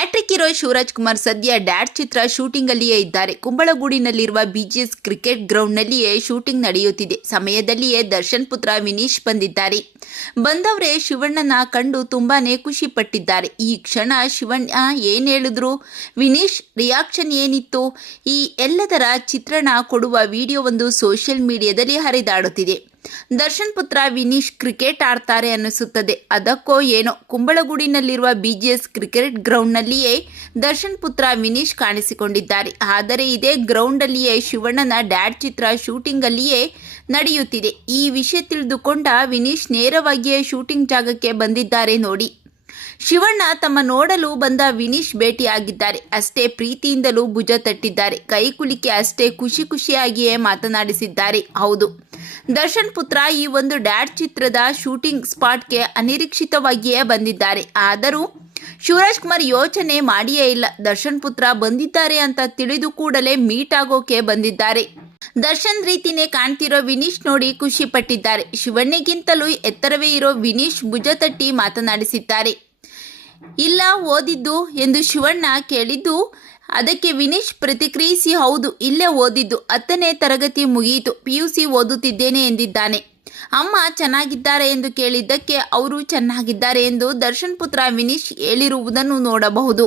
Hat trick hero Shivraj Kumar ಸದ್ಯ dad ಚಿತ್ರ shooting ಅಲ್ಲಿಯೇ ಇದ್ದಾರೆ. ಕುಂಬಳಗೂಡಿನಲ್ಲಿರುವ ಬಿಜಿಎಸ್ ಕ್ರಿಕೆಟ್ ಗ್ರೌಂಡ್ನಲ್ಲಿಯೇ ಶೂಟಿಂಗ್ ನಡೆಯುತ್ತಿದೆ. ಸಮಯದಲ್ಲಿಯೇ ದರ್ಶನ್ ಪುತ್ರ ವಿನೀಶ್ ಬಂದಿದ್ದಾರೆ. ಬಂದವರೇ ಶಿವಣ್ಣನ ಕಂಡು ತುಂಬಾನೇ ಖುಷಿ ಪಟ್ಟಿದ್ದಾರೆ. ಈ ಕ್ಷಣ ಶಿವಣ್ಣ ಏನ್ ಹೇಳಿದ್ರು, ವಿನೀಶ್ ರಿಯಾಕ್ಷನ್ ಏನಿತ್ತು, ಈ ಎಲ್ಲದರ ಚಿತ್ರಣ ಕೊಡುವ ವಿಡಿಯೋವೊಂದು ಸೋಷಿಯಲ್ ಮೀಡಿಯಾದಲ್ಲಿ ಹರಿದಾಡುತ್ತಿದೆ. ದರ್ಶನ್ ಪುತ್ರ ವಿನೀಶ್ ಕ್ರಿಕೆಟ್ ಆಡ್ತಾರೆ ಅನ್ನಿಸುತ್ತದೆ. ಅದಕ್ಕೋ ಏನೋ ಕುಂಬಳಗೂಡಿನಲ್ಲಿರುವ ಬಿಜಿಎಸ್ ಕ್ರಿಕೆಟ್ ಗ್ರೌಂಡ್ನಲ್ಲಿಯೇ ದರ್ಶನ್ ಪುತ್ರ ವಿನೀಶ್ ಕಾಣಿಸಿಕೊಂಡಿದ್ದಾರೆ. ಆದರೆ ಇದೇ ಗ್ರೌಂಡಲ್ಲಿಯೇ ಶಿವಣ್ಣನ ಡ್ಯಾಡ್ ಚಿತ್ರ ಶೂಟಿಂಗ್ ಅಲ್ಲಿಯೇ ನಡೆಯುತ್ತಿದೆ. ಈ ವಿಷಯ ತಿಳಿದುಕೊಂಡ ವಿನೀಶ್ ನೇರವಾಗಿಯೇ ಶೂಟಿಂಗ್ ಜಾಗಕ್ಕೆ ಬಂದಿದ್ದಾರೆ ನೋಡಿ. ಶಿವಣ್ಣ ತಮ್ಮ ನೋಡಲು ಬಂದ ವಿನೀಶ್ ಭೇಟಿಯಾಗಿದ್ದಾರೆ. ಅಷ್ಟೇ ಪ್ರೀತಿಯಿಂದಲೂ ಭುಜ ತಟ್ಟಿದ್ದಾರೆ. ಕೈಕುಲಿಕೆ ಅಷ್ಟೇ ಖುಷಿಯಾಗಿಯೇ ಮಾತನಾಡಿಸಿದ್ದಾರೆ. ಹೌದು, ದರ್ಶನ್ ಪುತ್ರ ಈ ಒಂದು ಡ್ಯಾಡ್ ಚಿತ್ರದ ಶೂಟಿಂಗ್ ಸ್ಪಾಟ್ಗೆ ಅನಿರೀಕ್ಷಿತವಾಗಿಯೇ ಬಂದಿದ್ದಾರೆ. ಆದರೂ ಶಿವರಾಜ್ ಕುಮಾರ್ ಯೋಚನೆ ಮಾಡಿಯೇ ಇಲ್ಲ. ದರ್ಶನ್ ಪುತ್ರ ಬಂದಿದ್ದಾರೆ ಅಂತ ತಿಳಿದು ಕೂಡಲೇ ಮೀಟ್ ಆಗೋಕೆ ಬಂದಿದ್ದಾರೆ. ದರ್ಶನ್ ರೀತಿನೇ ಕಾಣ್ತಿರೋ ವಿನೀಶ್ ನೋಡಿ ಖುಷಿ ಪಟ್ಟಿದ್ದಾರೆ. ಶಿವಣ್ಣಗಿಂತಲೂ ಎತ್ತರವೇ ಇರೋ ವಿನೀಶ್ ಭುಜ ತಟ್ಟಿ ಮಾತನಾಡಿಸಿದ್ದಾರೆ. ಇಲ್ಲ ಓದಿದ್ದು ಎಂದು ಶಿವಣ್ಣ ಕೇಳಿದ್ದು, ಅದಕ್ಕೆ ವಿನೀಶ್ ಪ್ರತಿಕ್ರಿಯಿಸಿ, ಹೌದು ಇಲ್ಲೇ ಓದಿದ್ದು, 10ನೇ ತರಗತಿ ಮುಗಿಯಿತು, PUC ಓದುತ್ತಿದ್ದೇನೆ ಎಂದಿದ್ದಾನೆ. ಅಮ್ಮ ಚೆನ್ನಾಗಿದ್ದಾರೆ ಎಂದು ಕೇಳಿದ್ದಕ್ಕೆ ಅವರು ಚೆನ್ನಾಗಿದ್ದಾರೆ ಎಂದು ದರ್ಶನ್ ಪುತ್ರ ವಿನೀಶ್ ಹೇಳಿರುವುದನ್ನು ನೋಡಬಹುದು.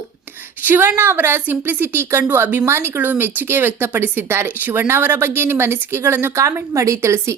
ಶಿವಣ್ಣ ಅವರ ಸಿಂಪ್ಲಿಸಿಟಿ ಕಂಡು ಅಭಿಮಾನಿಗಳು ಮೆಚ್ಚುಗೆ ವ್ಯಕ್ತಪಡಿಸಿದ್ದಾರೆ. ಶಿವಣ್ಣ ಅವರ ಬಗ್ಗೆ ನಿಮ್ಮ ಅನಿಸಿಕೆಗಳನ್ನು ಕಾಮೆಂಟ್ ಮಾಡಿ ತಿಳಿಸಿ.